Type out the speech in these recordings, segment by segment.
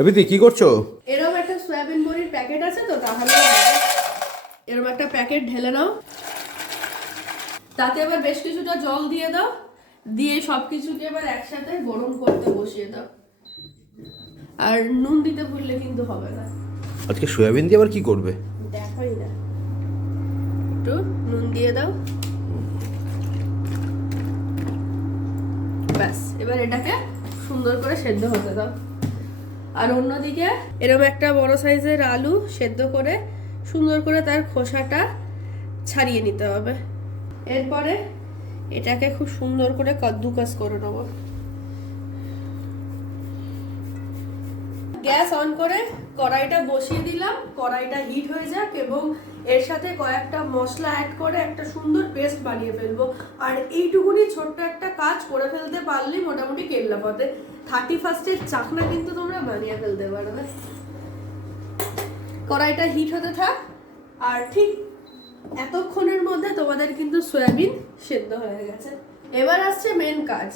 অভিদি কি করছো? এরকম একটা সয়াবিন বড়ির প্যাকেট আছে তো, তাহলে এরকম একটা প্যাকেট ঢেলে নাও, তাতে আবার বেশ কিছুটা জল দিয়ে দাও, দিয়ে সবকিছুকে এবার একসাথে গরম করতে বসিয়ে দাও। আর নুন দিতে ভুললে কিন্তু হবে না। আজকে সয়াবিন দিয়ে আবার কি করবে? দেখাই না, একটু নুন দিয়ে দাও, ব্যাস। এবার এটাকে সুন্দর করে সেদ্ধ হতে দাও। আর অন্যদিকে এরকম একটা বড় সাইজের আলু সেদ্ধ করে সুন্দর করে তার খোসাটা ছাড়িয়ে নিতে হবে। এরপরে এটাকে খুব সুন্দর করে কদ্দুকাস করে নেব। গ্যাস অন করে কড়াইটা বসিয়ে দিলাম, কড়াইটা হিট হয়ে যাক এবং এর সাথে কয়েকটা মশলা অ্যাড করে একটা সুন্দর পেস্ট বানিয়ে ফেলবো। আর এইটুকুনি ছোট্ট একটা কাজ করে ফেলতে পারলেই মোটামুটি কেল্লা পথে 31st চাকনা কিন্তু তোমরা বানিয়ে ফেলতে পারবে। কড়াইটা হিট হতে থাক, আর ঠিক এতক্ষণের মধ্যে তোমাদের কিন্তু সয়াবিন সেদ্ধ হয়ে গেছে। এবার আসছে মেন কাজ।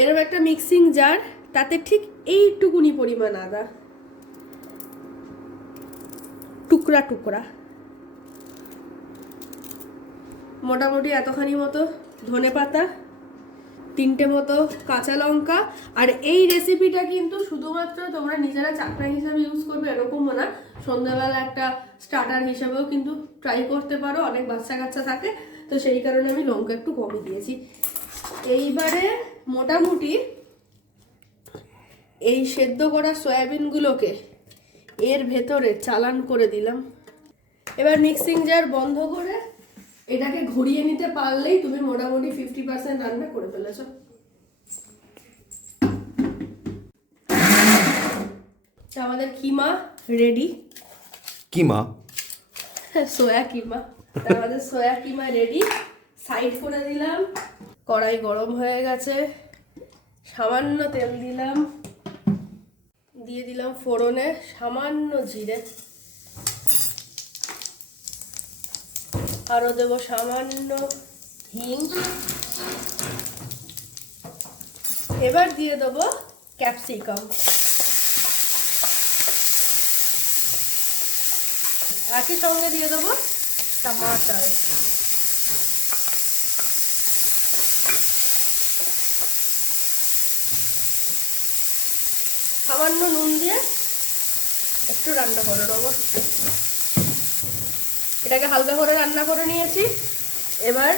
এরকম একটা মিক্সিং জার, তাতে ঠিক এইটুকুনি পরিমাণ আদা, টুকরা টুকরা, মোটামুটি এতখানি মতো ধনেপাতা, 3টে মতো কাঁচা লঙ্কা। আর এই রেসিপিটা কিন্তু শুধুমাত্র তোমরা নিজেরা চাকনা হিসাবে ইউজ করবে এরকমও না, সন্ধ্যাবেলা একটা স্টার্টার হিসাবেও কিন্তু ট্রাই করতে পারো। অনেক বাচ্চা কাচ্চা থাকে, তো সেই কারণে আমি লঙ্কা একটু কমই দিয়েছি। এইবারে মোটামুটি এই সেদ্ধ করা সয়াবিনগুলোকে এর ভেতরে চালান করে দিলাম। এবার মিক্সিং জার বন্ধ করে এটাকে ঘুরিয়ে নিতে পারলেই তুমি মোটামুটি 50% রান্না করে ফেলেছো। আমাদের কিমা রেডি। কিমা? সোয়া কিমা। আমাদের সোয়া কিমা রেডি, সাইড করে দিলাম। কড়াই গরম হয়ে গেছে, সামান্য তেল দিলাম, দিয়ে দিলাম ফোড়নে সামান্য জিরে, আরো দেবো সামান্য হিং। এবার দিয়ে দেবো ক্যাপসিকাম, একই সঙ্গে দিয়ে দেবো টমাটার। সামান্য নুন দিয়ে একটু রান্না করে নেবো। এটাকে হালকা করে রান্না করে নিয়েছি। এবার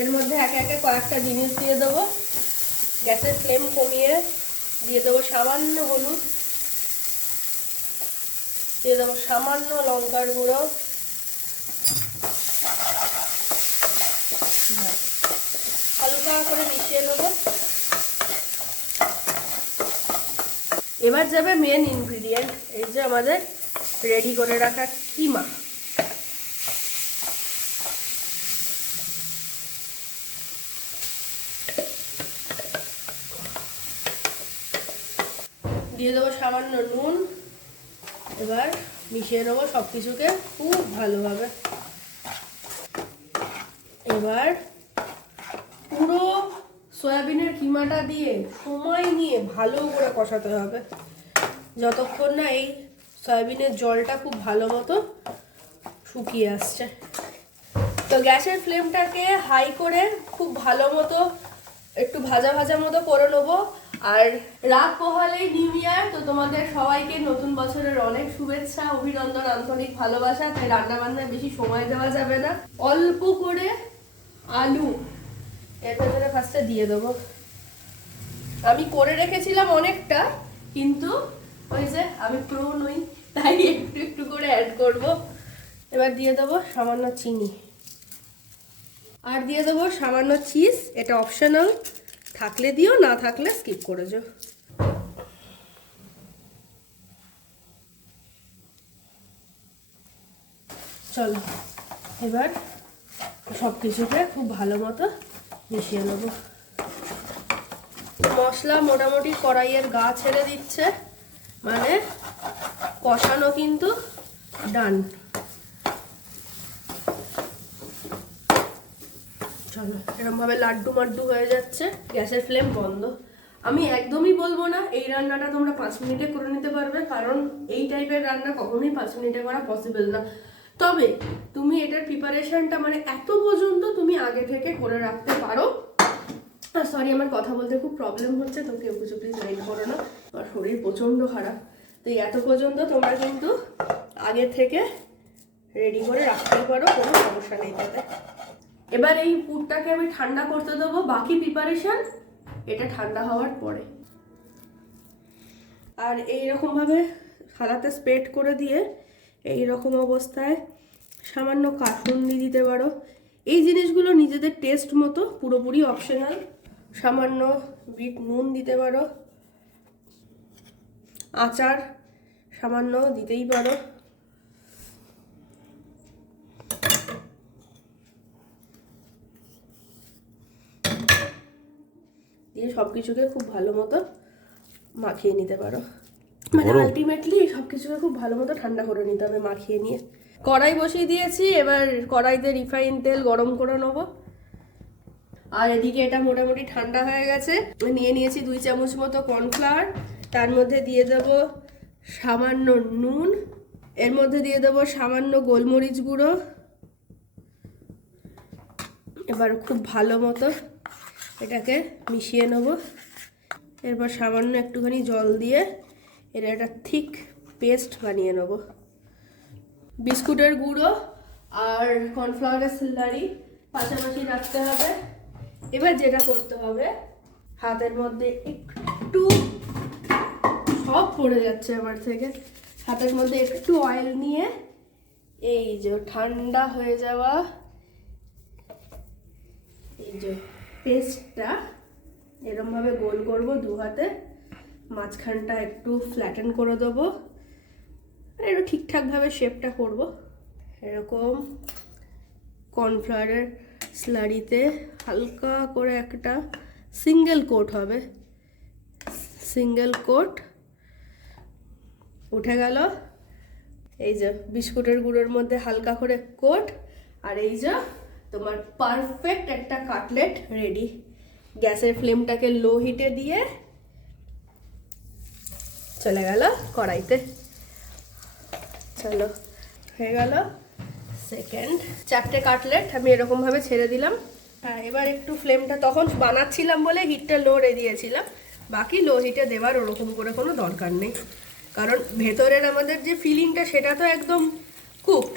এর মধ্যে একে একে কয়েকটা জিনিস দিয়ে দেবো। গ্যাসের ফ্লেম কমিয়ে দিয়ে দেবো সামান্য হলুদ, দিয়ে দেবো সামান্য লঙ্কার গুঁড়ো, হালকা করে মিশিয়ে নেবো। এবার যাবে মেন ইনগ্রিডিয়েন্ট, এই যে আমাদের রেডি করে রাখা কিমা। দিয়ে দেবো সামান্য নুন। এবার মিশিয়ে নেবো সব কিছুকে খুব ভালোভাবে। এবার পুরো সয়াবিনের কিমাটা দিয়ে সময় নিয়ে ভালো করে কষাতে হবে, যতক্ষণ না এই সয়াবিনের জলটা খুব ভালো মতো শুকিয়ে আসছে। তো গ্যাসের ফ্লেমটাকে হাই করে খুব ভালো মতো একটু ভাজা ভাজা মতো করে নেবো। আর রাত পোহালেই নিউ ইয়ার, তো তোমাদের সবাইকে নতুন বছরের অনেক শুভেচ্ছা, অভিনন্দন, আন্তরিক ভালোবাসা। তাই রান্না বান্নায় বেশি সময় দেওয়া যাবে না। অল্প করে আলু এর ভেতরে ফার্স্টে দিয়ে দেবো। আমি করে রেখেছিলাম অনেকটা, কিন্তু ওই যে আমি প্রো নই, তাই একটু একটু করে অ্যাড করব। এবার দিয়ে দেবো সামান্য চিনি, আর দিয়ে দেবো সামান্য চিজ। এটা অপশনাল, থাকলে দিও, না থাকলে স্কিপ করে যাও। চলো এবার সব কিছুকে খুব ভালো মতো মিশিয়ে নেব। মশলা মোটামুটি কড়াইয়ের গা ছেড়ে দিচ্ছে, মানে কষানো কিন্তু ডান। চলো এরকম ভাবে লাড্ডু মাড্ডু হয়ে যাচ্ছে, গ্যাসের ফ্লেম বন্ধ। আমি একদমই বলবো না এই রান্নাটা তোমরা 5 মিনিটে করে নিতে পারবে, কারণ এই টাইপের রান্না কখনোই 5 মিনিটে করা পসিবল না। তবে তুমি এটার প্রিপারেশনটা মানে এত পর্যন্ত তুমি আগে থেকে করে রাখতে পারো। সরি, আমার কথা বলতে খুব প্রবলেম হচ্ছে, তো কেউ কিছু প্লিজ ওয়েট করো না, আমার শরীর প্রচণ্ড খারাপ। তো এত পর্যন্ত তোমরা কিন্তু আগে থেকে রেডি করে রাখতে পারো, কোনো সমস্যা নেই তাতে। এবার এই পুরটাকে আমি ঠান্ডা করতে দেবো, বাকি প্রিপারেশন এটা ঠান্ডা হওয়ার পরে। আর এইরকমভাবে থালাতে স্প্রেড করে দিয়ে এই রকম অবস্থায় সামান্য কাসুন্দি দিতে পারো। এই জিনিসগুলো নিজেদের টেস্ট মতো, পুরোপুরি অপশনাল। সামান্য বিট নুন দিতে পারো, আচার সামান্য দিতেই পারো। দিয়ে সব কিছুকে খুব ভালো মতো মাখিয়ে নিতে পারো। মানে আলটিমেটলি সব কিছুকে খুব ভালো মতো ঠান্ডা করে নিতে হবে মাখিয়ে নিয়ে। কড়াই বসিয়ে দিয়েছি, এবার কড়াইতে রিফাইন তেল গরম করে নেবো। আর এদিকে এটা মোটামুটি ঠান্ডা হয়ে গেছে। নিয়ে নিয়েছি 2 চামচ মতো কর্নফ্লাওয়ার, তার মধ্যে দিয়ে দেবো সামান্য নুন, এর মধ্যে দিয়ে দেবো সামান্য গোলমরিচ গুঁড়ো। এবার খুব ভালো মতো এটাকে মিশিয়ে নেব। এরপর সামান্য একটুখানি জল দিয়ে এটা একটা থিক পেস্ট বানিয়ে নেব। বিস্কুটের গুঁড়ো আর কর্নফ্লাওয়ারের স্লারি পাশাপাশি রাখতে হবে। এবার যেটা করতে হবে, হাতের মধ্যে একটু, সব পড়ে যাচ্ছে আমার থেকে, হাতের মধ্যে একটু অয়েল নিয়ে এই যে ঠান্ডা হয়ে যাওয়া এই যে পেস্টটা এরমভাবে গোল করব 2 হাতে, মাঝখানটা একটু ফ্ল্যাটেন করে দেবো, আর একটু ঠিকঠাকভাবে শেপটা করব। এরকম কর্নফ্লাওয়ারের স্লারিতে হালকা করে একটা সিঙ্গেল কোট হবে, সিঙ্গেল কোট উঠে গেল। এই যে বিস্কুটের গুঁড়োর মধ্যে হালকা করে কোট, আর এই যে তোমার পারফেক্ট একটা কাটলেট রেডি। গ্যাসের ফ্লেমটাকে লো হিটে দিয়ে চলে গেল কড়াইতে। চলো, হয়ে গেল সেকেন্ড 4টে কাটলেট আমি এরকমভাবে ছেড়ে দিলাম। হ্যাঁ, এবার একটু ফ্লেমটা তখন বানাচ্ছিলাম বলে হিটটা লো রে দিয়েছিলাম, বাকি লো হিটে দেওয়ার ওরকম করে কোনো দরকার নেই, কারণ ভেতরের আমাদের যে ফিলিংটা সেটা তো একদম কুকড।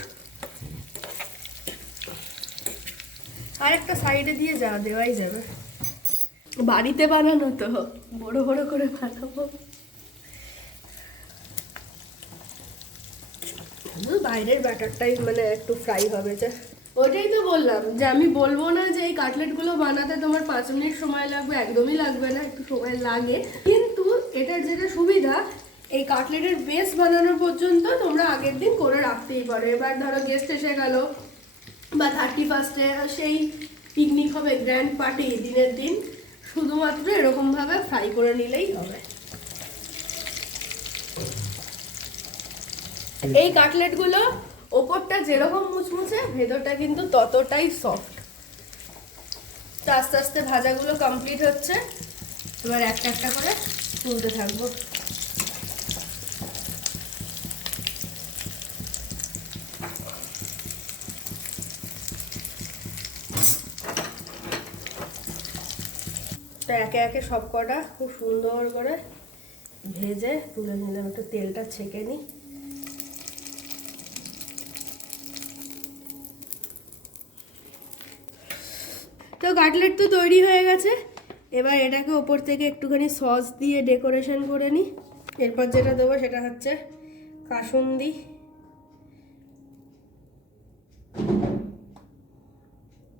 আর একটা সাইডে দিয়ে দেওয়াই যাবে, বাড়িতে বানানো তো, বড় বড় করে বানাবো। বাইরের ব্যাটারটাই মানে একটু ফ্রাই হবে, যে ওইটাই তো বললাম যে আমি বলবো না যে এই কাটলেটগুলো বানাতে তোমার 5 মিনিট সময় লাগবে, একদমই লাগবে না, একটু সময় লাগে। কিন্তু এটার যেটা সুবিধা, এই কাটলেটের বেস বানানোর পর্যন্ত তোমরা আগের দিন করে রাখতেই পারো। এবার ধরো গেস্ট এসে গেল বা 31স্টে সেই পিকনিক হবে, গ্র্যান্ড পার্টি দিনের দিন, শুধুমাত্র এরকমভাবে ফ্রাই করে নিলেই হবে। এই কাটলেটগুলো ওপরটা যেরকম মুচমুচে, ভেতরটা কিন্তু ততটাই সফট। তো আস্তে আস্তে ভাজাগুলো কমপ্লিট হচ্ছে, এবার একটা একটা করে তুলতে থাকবো। তো একে একে সব কটা খুব সুন্দর করে ভেজে তুলে নিলাম, একটু তেলটা ছেঁকে নিই। তো কাটলেট তো তৈরি হয়ে গেছে, এবার এটাকে ওপর থেকে একটুখানি সস দিয়ে ডেকোরেশন করে নিই। এরপর যেটা দেবো সেটা হচ্ছে কাসুন্দি।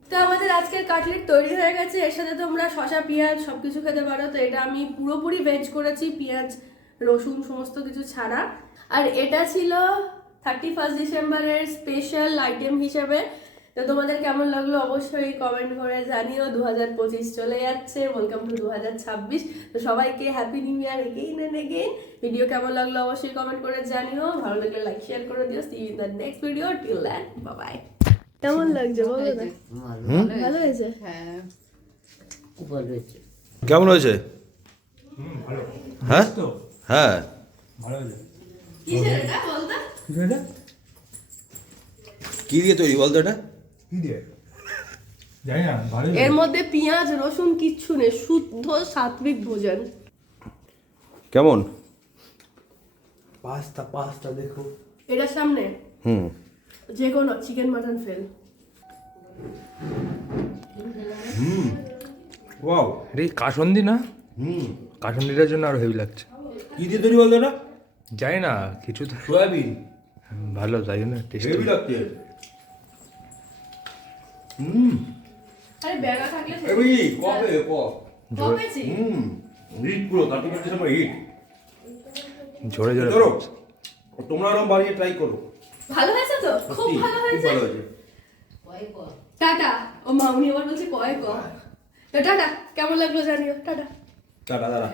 তো আমাদের আজকের কাটলেট তৈরি হয়ে গেছে। এর সাথে তোমরা শসা, পেঁয়াজ সব কিছু খেতে পারো। তো এটা আমি পুরোপুরি ভেজ করেছি, পেঁয়াজ রসুন সমস্ত কিছু ছাড়া। আর এটা ছিল 31 ডিসেম্বরের স্পেশাল আইটেম হিসেবে। তো তোমাদের কেমন লাগলো অবশ্যই কমেন্ট করে জানিও। 2025 চলে যাচ্ছে, ওয়েলকাম টু 2026। তো সবাইকে happy new year again and again. Video কেমন লাগলো অবশ্যই কমেন্ট করে জানিও, ভালো লাগলে লাইক শেয়ার করে দিও। See you in the next video, till then bye bye. কেমন লাগছে বলো না? ভালো হয়েছে? হ্যাঁ, খুব ভালো হয়েছে। কেমন হয়েছে? ভালো হ্যাঁ তো হ্যাঁ ভালো হয়েছে কিসের এটা বলতো? কিছু এটা কি দিয়ে তৈরি বলতো এটা কি দিয়ে জানি না ভালো এর মধ্যে পেঁয়াজ রসুন কিচ্ছু নেই, শুদ্ধ সাত্বিক ভোজন। কেমন? পাস্তা পাস্তা দেখো এটার সামনে হুম যে কোনো চিকেন মাটন ফেল। ওয়াও আরে কাসন্দি না হুম কাসন্দিটার জন্য আরো হেভি লাগছে কি দিয়ে তৈরি বলতো এটা? জানি না কিছু তো সয়াবিন। ভালো তাই জন্য টেস্ট হেভি লাগছে। হুম আরে ব্যাগা থাকলে হেভি কবে কপ কবেছি? হুম হিট পুরো কাটি কাটি সময় হিট ঝরে ঝরে ধরো তোমরা এরকম বাড়িয়ে ট্রাই করো। ভালো হয়েছে তো, খুব সত্যি, ভালো খুব হয়েছে। ভালো হয়েছে। টাটা। ও মামনি আবার বলছে কয় ক। তো টাটা, কেমন লাগলো জানিও, টাটা। টাটা দাদা